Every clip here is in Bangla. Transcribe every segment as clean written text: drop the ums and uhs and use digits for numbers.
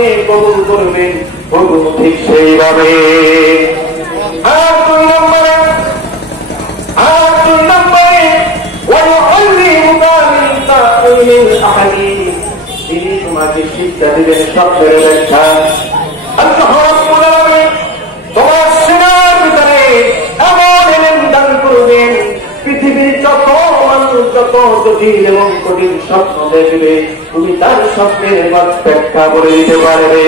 আমাকে কবুল করবেন কবুল ঠিক সেইভাবে। আর দুই নম্বরে তিনি তোমাকে শিক্ষা দিবেন স্বপ্নের ব্যাখ্যা। আল্লাহ রাব্বুল আলামিন তোমার সিনার ভিতরে এমন ইলম দান করবেন, পৃথিবীর যত মানুষ যত জটিল এবং কঠিন স্বপ্ন দেখবে তুমি তার স্বপ্নের ব্যাখ্যা করে দিতে পারবে।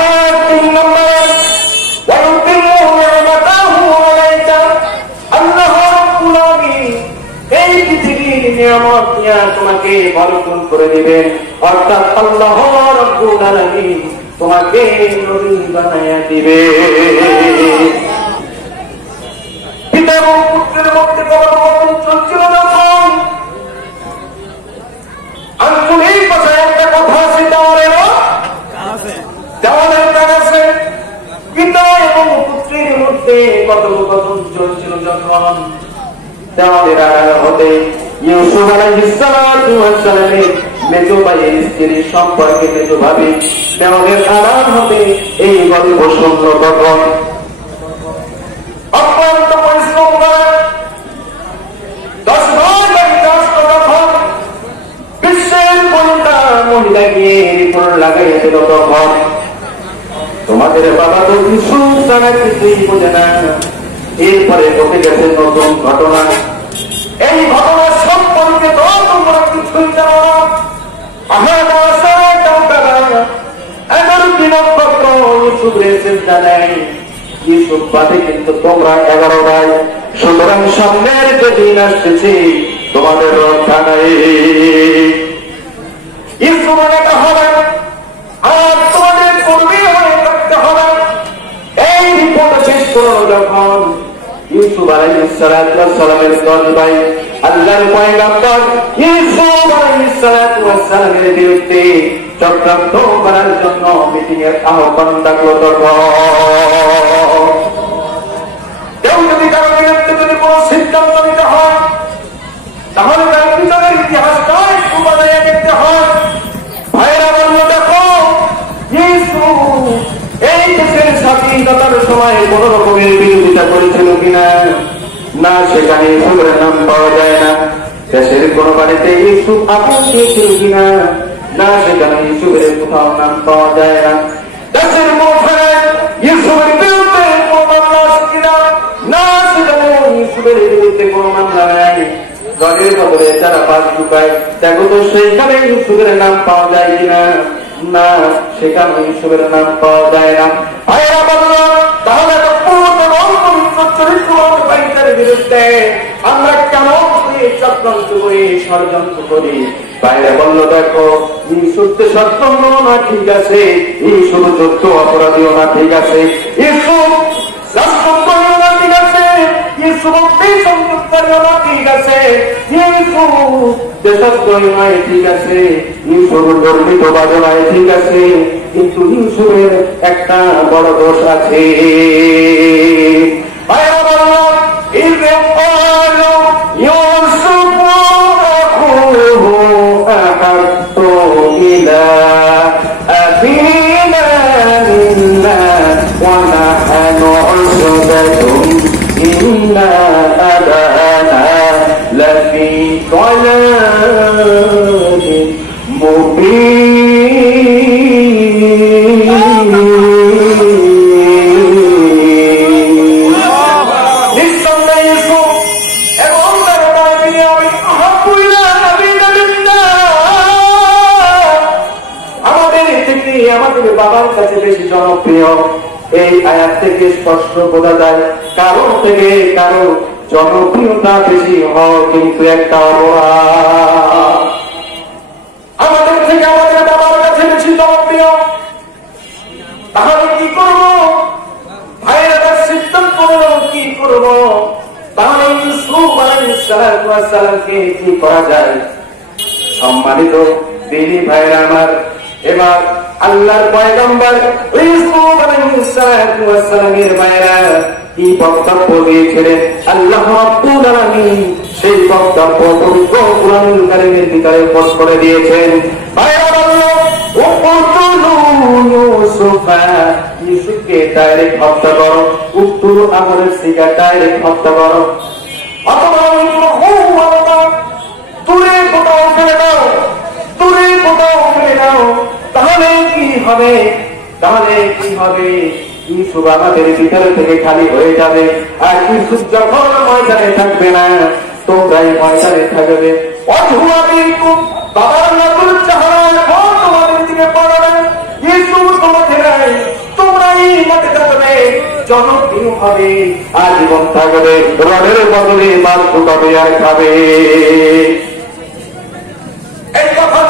আর তিন নম্বর আল্লাহ রাব্বুল আলামিন এই পৃথিবীর নিয়ামত নিয়ে তোমাকে বরকত করে দিবেন, অর্থাৎ আল্লাহ রাব্বুল আলামিন তোমাকে নবী বানায়া দিবে। পিতা এবং পুত্রের মধ্যে কথোপকথন চলছিল যখন আঞ্চলিক ভাষায় একটা কথা আছে, দেওয়ালের কাছে পিতা এবং পুত্রের মধ্যে কথোপকথন চলছিল যখন দেওয়ালের আড়াল হতে ইউসুফ আলাইহিস সালামের মেজো ভাইয়ের স্ত্রীর সম্পর্কে মেজো ভাবি দেওয়ালের আড়াল হতে এই গল্প শুনল তখন অক্লান্ত পরিশ্রম করে 10 ভাই বাড়িতে আসতো তখন বিশ্বের কোনটা মহিলা গিয়ে রিপোর্ট লাগাইয়া দিল তখন তোমাদের বাবা তো কিছু জানা কিছুই বোঝে না। এরপরে ঘটে গেছে নতুন ঘটনা, এই ঘটনা সম্পর্কে তো তোমরা কিছুই জানো না। ইউসুফ বাদে কিন্তু তোমরা 11 ভাই, সুতরাং সামনের যে দিন আসতেছে তোমাদের রক্ষা নাই। ইউসুফ এটা হবে আর তোমাদের কর্মী হয়ে থাকতে হবে। এই রিপোর্ট শেষ করো যখন ইউসুফ আলাইহিস সালামের 10 ভাই আল্লাহর পয়গম্বর ইউসুফ আলাইহিস সালামের বিরুদ্ধে চক্রান্ত করার জন্য মিটিং এর আহ্বান ডাকলো তখন কেউ যদি কারো বিরুদ্ধে যদি কোনো সিদ্ধান্ত নিতে হয় তাহলে তার পিছনের ইতিহাসটাই একটু বানাইয়া দেখতে হয়। ভাইরা বলল দেখো ইউসুফ এই দেশের স্বাধীনতার সময় কোন রকমের বিরোধিতা করেছিল কিনা, না সেখানে ইউসুফের নাম পাওয়া যায় না। দেশের কোন বাড়িতে ইউসুফ আগুন দিয়েছিল কিনা, না সেখানে ইউসুফের কোথাও নাম পাওয়া যায় না। দেশের কোথায় ইউসুফের বিরুদ্ধে কোন মামলা আছে কিনা, না সেখানে ইউসুফের বিরুদ্ধে কোন মামলা নাই। রঙের বদলে যারা পাশ ঢুকায় দেখো তো সেইখানে ইউসুফের নাম পাওয়া যায় কিনা, না সেখানে ইউসুফের নাম পাওয়া যায় না। ভাইরা বলল তাহলে তো পূর্ণ চরিত্রবান বাইকের বিরুদ্ধে আমরা কেন চক্রান্ত করি ষড়যন্ত্র করি। বাইরে বলল দেখো ইউসুফ তো সত্যম না ঠিক আছে, ইউসুফ যুদ্ধ অপরাধীও না ঠিক আছে, ইউসুফ রাষ্ট্রপ্রিয় না ঠিক আছে, ইউসুফ সংযুক্তকারীও না ঠিক আছে, ইউসুফ দেশদ্রোহী নয় ঠিক আছে, ইউসুফ গর্বিতবাদী নয় ঠিক আছে, কিন্তু ইউসুফের একটা বড় দোষ আছে। বাইরে বলল বাবার কাছে বেশি জনপ্রিয়। এই আয়াত থেকে স্পষ্ট বোঝা যায় কারো থেকে কারো জনপ্রিয়তা বেশি হয় কিন্তু একটা অপরাধ। আমাদের থেকে আমাদের বাবার কাছে বেশি জনপ্রিয়, তাহলে কি করব? ভাইয়েরা সিদ্ধান্ত করো কি করব? তাহলে ইউসুফ আলাইহিস সালামকে কি করা যায়? সম্মানিত দিনী ভাইয়েরা আমার, এবার আল্লাহর পয়গম্বর ইউসুফ আলাইহিস সালামের ভাইয়েরা কি বক্তব্য দিয়েছিলেন আল্লাহ রাব্বুল আলামিন সেই বক্তব্য পবিত্র কুরআনুল কারীমের ভিতরে পোস্ট করে দিয়েছেন। ভাইয়েরা বলল ইউসুফকে ডাইরেক্ট হত্যা করো, উত্তর আমাদের শিকা ডাইরেক্ট হত্যা করো, অথবা দূরে কোথাও ফেলে দাও, দূরে কোথাও ফেলে দাও। তাহলে কি হবে? তাহলে কি হবে? ইউসুফ আমাদের ভিতরে থেকে খালি হয়ে যাবে, আর ইউসুফ যখন ময়দানে থাকবে না, তোমরাই ময়দানে থাকবে। বাবার নতুন চেহারা এখন তোমাদের দিকে পড়বে, ইউসুফ তোমাদের নাই, তোমরাই মাঠে থাকবে, জনপ্রিয় হবে, আজীবন থাকবে, রডের বদলে মাছ ফুটাবে আর খাবে। এই কথা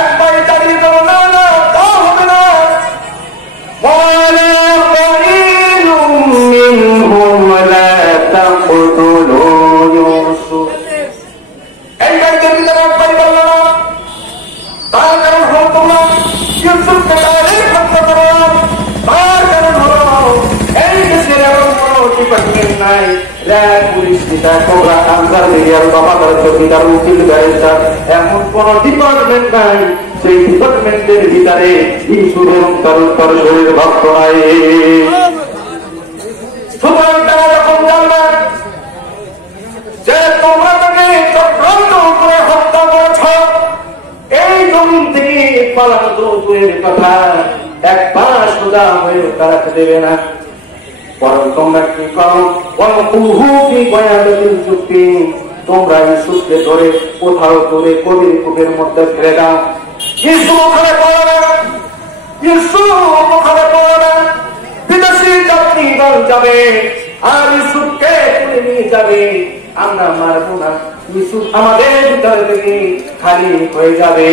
একবার চাকরি করো না, না তা হবে না। এমন কোন ডিপার্টমেন্ট নাই সেই ডিপার্টমেন্টের ভিতরে ইউসুফ এবং তার শরীর ভক্ত নাই। সুতরাং তারা যখন জানবেন যে তোমরা তাকে চক্রান্ত করে হত্যা করেছ, এই জমিন থেকে পালানো তো দূরের কথা, এক পা সোজা হয়ে তারা দেবে না, বরং তোমরা কি করো? যুক্তি তোমরা ইউসুফকে ধরে কোথাও দূরে কবির কূপের মধ্যে ফেলে দাও। ইউসুফ ওখানে পড়ে না, ইউসুফ ওখানে পড়ে না, বিদেশি যাত্রী দল যাবে আর ইউসুফকে তুলে নিয়ে যাবে, আমরা মারবো না, ইউসুফ আমাদের ভিতর থেকে খালি হয়ে যাবে।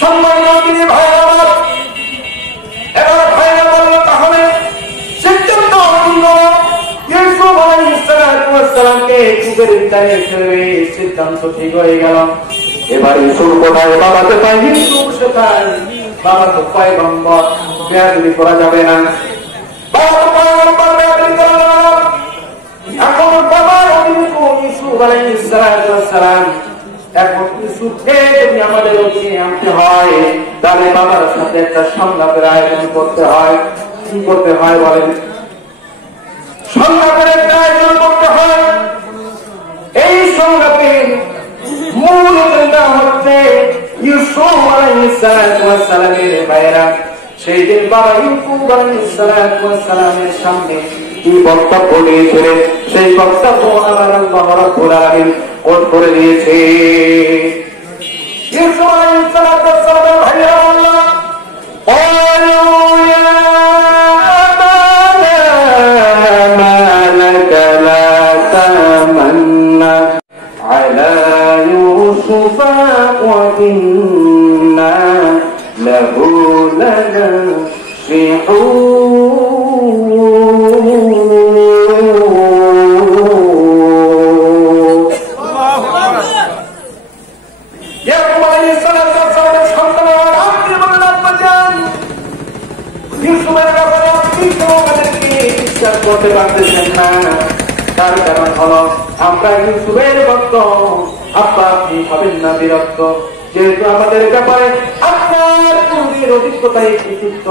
সম্মানিত ভাই আমার, এবার ভাইরা বলল তাহলে সিদ্ধান্ত ইউসুফ আলাইহিস সালামকে কূপের ভিতরে ফেলবে, সিদ্ধান্ত ঠিক হয়ে গেল। এবার ইউসুফ কোথায়? বাবাকে পাই, ইউসুফ সেখানে, বাবা তো পয়গম্বর, বেয়াদবি করা যাবে না, বাবা তো পয়গম্বর, বেয়াদবি করা যাবে না। এখন বাবার অভিযোগ ইউসুফ আলাইহিস সালাম, এখন ইউসুফকে যদি আমাদের অধীনে আনতে হয়, তাহলে বাবার সাথে একটা সংলাপের আয়োজন করতে হয়। কি করতে হয় বলেন? সংলাপের একটা আয়োজন করতে হয়। এই সংলাপের মূল এজেন্ডা হচ্ছে ইউসুফ আলাইহিস সালামের ভাইয়েরা সেই দিন বাবা ইউসুফ আলাইহিস সালামের সামনে কি বক্তব্য দিয়েছিলেন, সেই বক্তব্য আমার আল্লাহ রাব্বুল আলামিন কোট করে দিয়েছে। ইউসুফ আলাইহিস সালামের ভাইয়েরা বললেন, করতে পারতেছেন না, তার কারণ হলো আমরা ইউসুফের ভক্ত, আব্বা আপনি হবেন না বিরক্ত, যেহেতু আমাদের ব্যাপারে আপনার পূর্বের অভিজ্ঞতায় কৃতিত্ব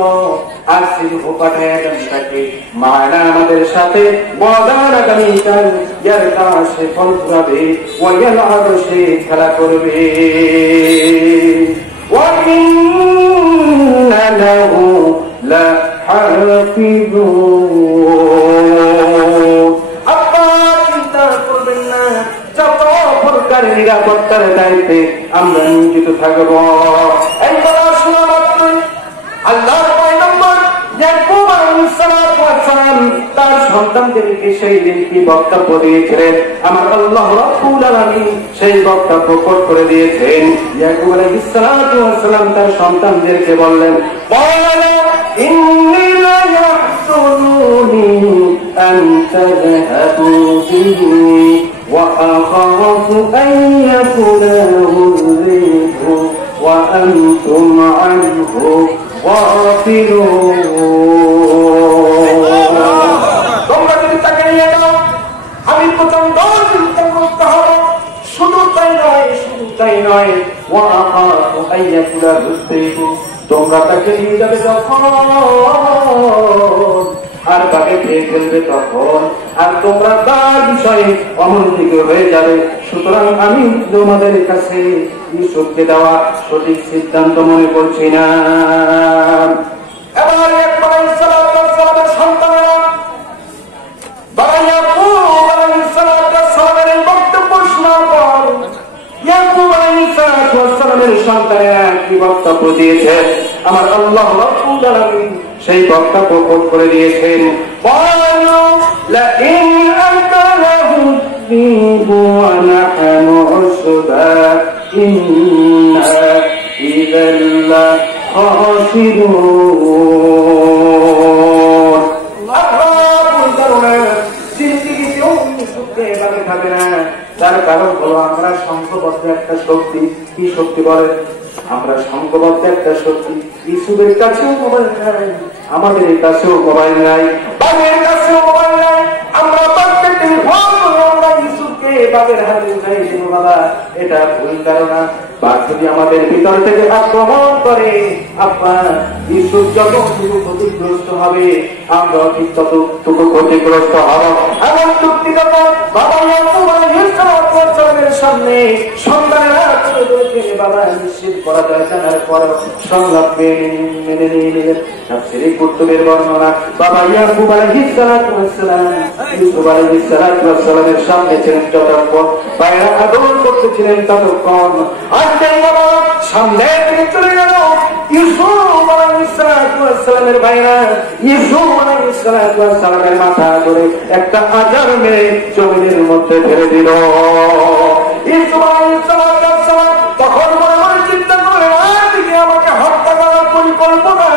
আর সেই পাঠায় তাকে মানা আমাদের সাথে মজার আগামীকাল ইয়ার কাছে ফল ফুরাবে, ওয়াল আরো সে খেলা করবে। ওয়াইন্না লাহু লাহাফিজুন, আপনারা চিন্তা করবেন না, যত প্রকার নিরাপত্তার দায়িত্বে আমরা নিয়োজিত থাকব। এই কথা শোনা মাত্র আল্লাহর পয়গম্বর ইয়াকুব আলাইহিস সালাম তার সন্তানদেরকে সেই দিন কি বক্তব্য দিয়েছিলেন, আমার আল্লাহ রাব্বুল আলামিন সেই বক্তব্য কোট করে দিয়েছেন। ইয়াকুব আলাইহিস সালাম তার সন্তানদেরকে বললেন, ইন্নী লা ইয়াহযুনুনি আন তাযহাবু বিহি ওয়া আখাফু আন ইয়াকুলাহু যিবু ওয়া আনতুম আনহু গাফিলুন। তোমরা যদি তাকে নিয়ে যাও, আমি প্রচন্ড চিন্তা করতে হবে। শুধু তাই নয়, শুধু তাই নয়, পুরা বুঝতে তোমরা তাকে নিয়ে যাবে তখন, আর তাকে খেয়ে ফেলবে তখন, আর তোমরা তার বিষয়ে অমনোযোগী হয়ে যাবে। সুতরাং আমি তোমাদের কাছে ইউসুফকে দেওয়া সঠিক সিদ্ধান্ত মনে করছি না। এবার একবার আলাইহিসসালামের সন্তানেরা ইয়াকুব আলাইহিসসালামের বক্তব্য শোনার পর ইয়াকুব আলাইহিসসালামের সন্তানেরা কি বক্তব্য দিয়েছে আমার আল্লাহ রাব্বুল আলামিন সেই বক্তব্য কোট করে দিয়েছেন। ক্বালু লাইন আকালাহু যিবু ওয়া নাহনু উসবা ইন্না ইযাল খাসিরুন। তার কারণ হলো আমরা সংঘবদ্ধ একটা শক্তি। কি শক্তি বলে? আমরা সংঘবদ্ধ একটা শক্তি। ইউসুফের কাছেও মোবাইল নাই, আমাদের কাছেও মোবাইল নাই, বাবার কাছেও মোবাইল নাই। আমরা বাচ্চা টেলিফোন করে আমরা ইউসুফকে বাবার হাতে উঠাই দেবো। বাবা, এটা ভুল ধারণা। বাদ যদি আমাদের ভিতর থেকে আক্রমণ করে, আপনার ইউসুফ যতটুকু ক্ষতিগ্রস্ত হবে, আমরা ঠিক ততটুকু ক্ষতিগ্রস্ত হব। এমন চুক্তি করবো বাবা ইয়াকুব আলাইহিসসালামের সামনে সন্তানেরা তুলে ধরেছে। বাবা নিশ্চিত করা যায় জানার পর সংলাপ মেনে নিলেন। তাফসীরে কুতুবের বর্ণনা বাবা ইয়াকুব আলাইহিসসালাম ইউসুফ আলাইহিসসালামের সামনে ছিলেন যতক্ষণ, বাইরে আদর করতেছিলেন ততক্ষণ। আর বাবা সামনে থেকে চলে গেল ইউসুফ আলাইহিসসালামের ভাইরা ইউসুফ আলাইহিসসালামের মাথা ধরে একটা আজার মেরে জমিনের মধ্যে ফেলে দিল। ইউসুফ আলাইহিসসালাম তখন মনে মনে চিন্তা করে, একদিকে আমাকে হত্যা করার পরিকল্পনা,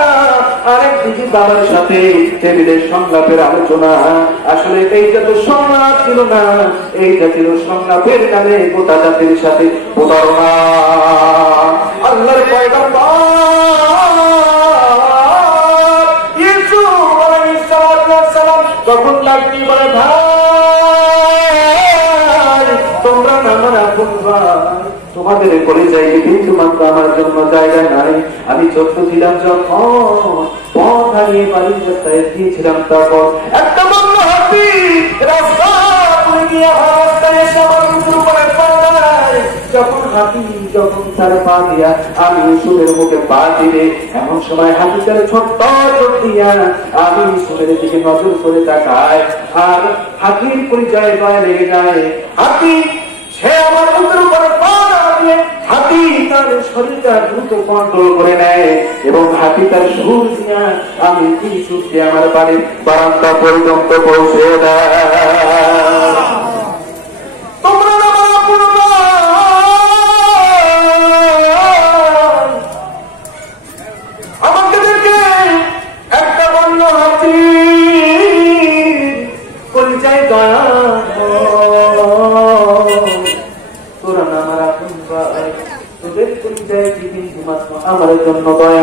আরেকদিকে বাবার সাথে টেবিলের সংলাপের আলোচনা। আসলে এইটা তো সংলাপ ছিল না, এইটা ছিল সংলাপের কালে গোটা জাতির সাথে প্রতারণা। আল্লাহর পয়গম্বর ইউসুফ আলাইহিসসালাম তখন লাগি বলে, ভাই তোমরা না আমার আপন ভাই, তোমাদের করে যাইবে কিন্তু মাত্র আমার জন্য জায়গা নাই। আমি ছোট্ট ছিলাম যখন পথ হারিয়ে বাড়ির রাস্তায় গিয়েছিলাম, তখন একটা বন্য হাতি রাস্তা করে গিয়ে রাস্তায় এসে আমার উপরে পায়। যখন তার পা দিয়া আমি ইউসুফের মুখে পা দিলে, এমন সময় হাতি তার ছোট্ট চোখ দিয়া আমি ইউসুফের দিকে নজর করে তাকায়, আর হাতির পরিচয় পায়ে লেগে যায়। হাতি সে আমার মুখের উপরে পা দিয়ে হাতি তার শরীরটা দ্রুত কন্ট্রোল করে নেয়, এবং হাতি তার সুর দিয়া আমি ইউসুফকে আমার বাড়ির বারান্দা পর্যন্ত পৌঁছে দেয়। তোমরা আমাকে দেখে একটা বন্য হাতি পরিচয় দয়া, তোরা না আমার আপন ভাই, তোদের পরিচয় কিন্তু মাত্র আমার জন্য দয়া